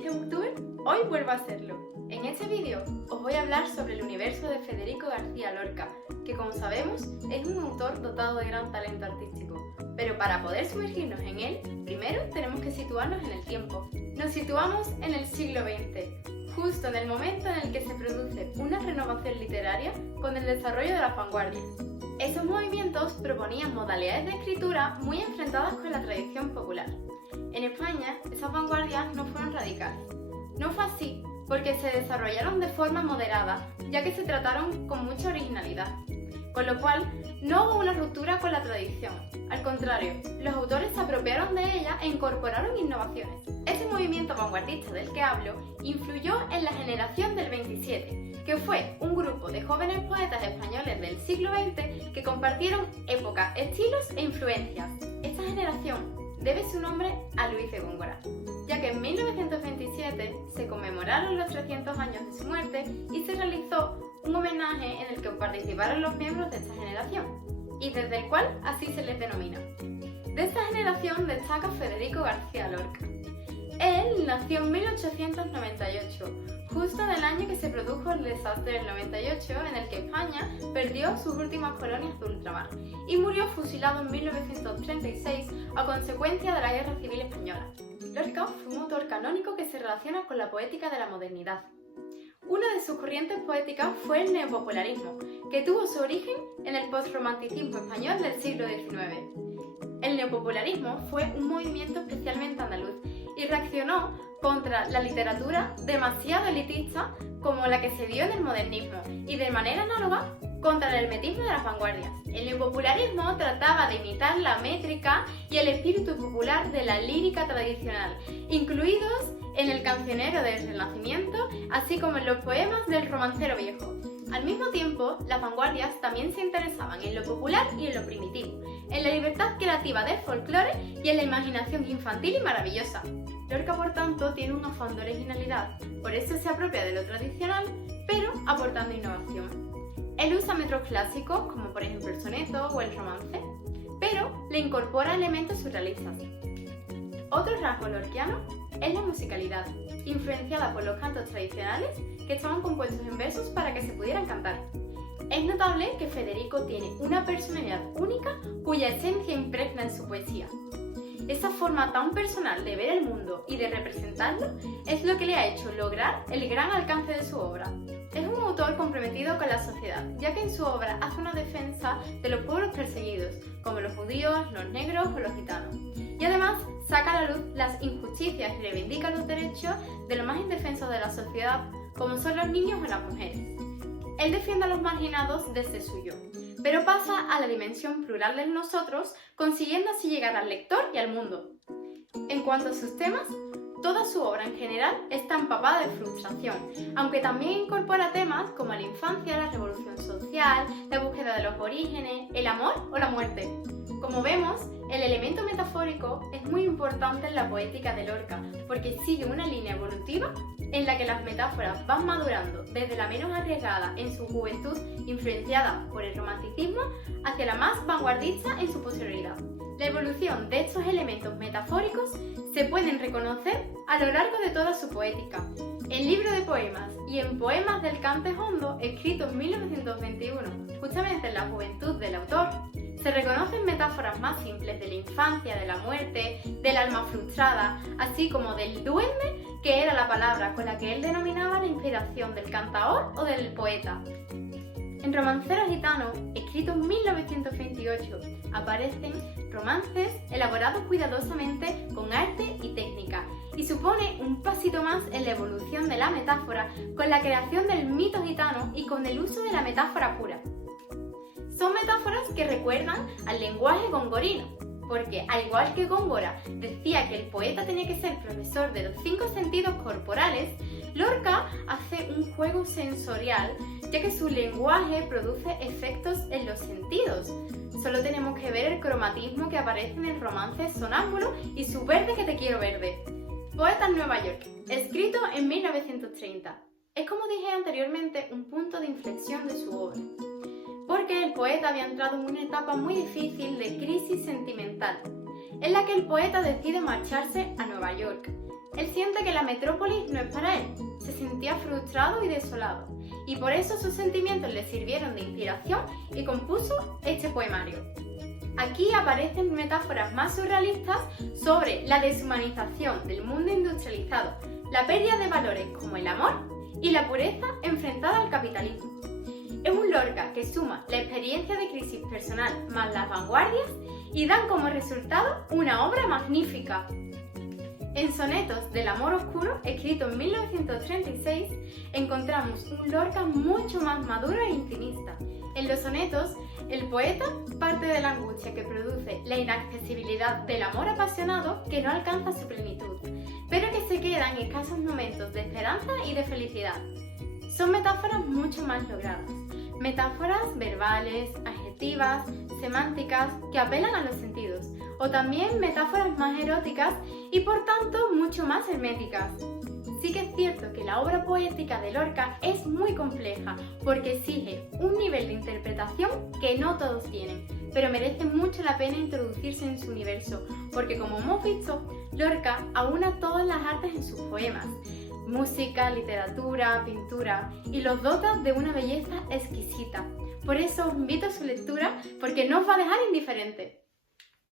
este Booktuber, hoy vuelvo a hacerlo. En este vídeo os voy a hablar sobre el universo de Federico García Lorca, que como sabemos es un autor dotado de gran talento artístico. Pero para poder sumergirnos en él, primero tenemos que situarnos en el tiempo. Nos situamos en el siglo XX, justo en el momento en el que se produce una renovación literaria con el desarrollo de las vanguardias. Esos movimientos proponían modalidades de escritura muy enfrentadas con la tradición popular. En España, esas vanguardias no fueron radicales. No fue así, porque se desarrollaron de forma moderada, ya que se trataron con mucha originalidad. Con lo cual, no hubo una ruptura con la tradición. Al contrario, los autores se apropiaron de ella e incorporaron innovaciones. Ese movimiento vanguardista del que hablo influyó en la generación del 27, que fue un grupo de jóvenes poetas españoles del siglo XX que compartieron época, estilos e influencias. Esta generación debe su nombre a Luis de Góngora, ya que en 1927 se conmemoraron los 300 años de su muerte y se realizó un homenaje en el que participaron los miembros de esta generación, y desde el cual así se les denomina. De esta generación destaca Federico García Lorca. Él nació en 1898, justo en el año que se produjo el desastre del 98, en el que España perdió sus últimas colonias de ultramar, y murió fusilado en 1936 a consecuencia de la Guerra Civil Española. Lorca fue un autor canónico que se relaciona con la poética de la modernidad. Una de sus corrientes poéticas fue el neopopularismo, que tuvo su origen en el postromanticismo español del siglo XIX. El neopopularismo fue un movimiento especialmente andaluz y reaccionó contra la literatura demasiado elitista como la que se vio en el modernismo y de manera análoga contra el hermetismo de las vanguardias. El neopopularismo trataba de imitar la métrica y el espíritu popular de la lírica tradicional, incluidos en el cancionero del Renacimiento, así como en los poemas del romancero viejo. Al mismo tiempo, las vanguardias también se interesaban en lo popular y en lo primitivo, en la libertad creativa del folclore y en la imaginación infantil y maravillosa. Lorca, por tanto, tiene un afán de originalidad, por eso se apropia de lo tradicional, pero aportando innovación. Él usa metros clásicos, como por ejemplo el soneto o el romance, pero le incorpora elementos surrealistas. Otro rasgo lorquiano es la musicalidad, influenciada por los cantos tradicionales que estaban compuestos en versos para que se pudieran cantar. Es notable que Federico tiene una personalidad única cuya esencia impregna en su poesía. Esa forma tan personal de ver el mundo y de representarlo es lo que le ha hecho lograr el gran alcance de su obra. Es un autor comprometido con la sociedad, ya que en su obra hace una defensa de los pueblos perseguidos, como los judíos, los negros o los gitanos. Y además saca a la luz las injusticias y reivindica los derechos de los más indefensos de la sociedad, como son los niños o las mujeres. Él defiende a los marginados desde su yo, pero pasa a la dimensión plural del nosotros, consiguiendo así llegar al lector y al mundo. En cuanto a sus temas, toda su obra en general está empapada de frustración, aunque también incorpora temas como la infancia, la revolución social, la búsqueda de los orígenes, el amor o la muerte. Como vemos, el elemento metafórico es muy importante en la poética de Lorca, porque sigue una línea evolutiva en la que las metáforas van madurando desde la menos arriesgada en su juventud, influenciada por el romanticismo, hacia la más vanguardista en su posterioridad. La evolución de estos elementos metafóricos se pueden reconocer a lo largo de toda su poética. En Libro de Poemas y en Poemas del Cante Hondo, escrito en 1921, justamente en la juventud del autor, se reconocen metáforas más simples de la infancia, de la muerte, del alma frustrada, así como del duende, que era la palabra con la que él denominaba la inspiración del cantaor o del poeta. En Romancero Gitano, escrito en 1928, aparecen romances elaborados cuidadosamente con arte y técnica, y supone un pasito más en la evolución de la metáfora con la creación del mito gitano y con el uso de la metáfora pura. Son metáforas que recuerdan al lenguaje gongorino, porque al igual que Góngora decía que el poeta tenía que ser profesor de los 5 sentidos corporales, Lorca hace un juego sensorial, ya que su lenguaje produce efectos en los sentidos. Solo tenemos que ver el cromatismo que aparece en el romance Sonámbulo y Su verde que te quiero verde. Poeta en Nueva York, escrito en 1930. Es, como dije anteriormente, un punto de inflexión de su obra, porque el poeta había entrado en una etapa muy difícil de crisis sentimental, en la que el poeta decide marcharse a Nueva York, Él siente que la metrópolis no es para él, se sentía frustrado y desolado, y por eso sus sentimientos le sirvieron de inspiración y compuso este poemario. Aquí aparecen metáforas más surrealistas sobre la deshumanización del mundo industrializado, la pérdida de valores como el amor y la pureza enfrentada al capitalismo. Es un Lorca que suma la experiencia de crisis personal más las vanguardias y dan como resultado una obra magnífica. En Sonetos del amor oscuro, escrito en 1936, encontramos un Lorca mucho más maduro e intimista. En los sonetos, el poeta parte de la angustia que produce la inaccesibilidad del amor apasionado que no alcanza su plenitud, pero que se queda en escasos momentos de esperanza y de felicidad. Son metáforas mucho más logradas, metáforas verbales, adjetivas, semánticas que apelan a los sentidos, o también metáforas más eróticas y por tanto mucho más herméticas. Sí que es cierto que la obra poética de Lorca es muy compleja porque exige un nivel de interpretación que no todos tienen, pero merece mucho la pena introducirse en su universo, porque como hemos visto, Lorca aúna todas las artes en sus poemas, música, literatura, pintura, y los dota de una belleza exquisita. Por eso os invito a su lectura porque no os va a dejar indiferente.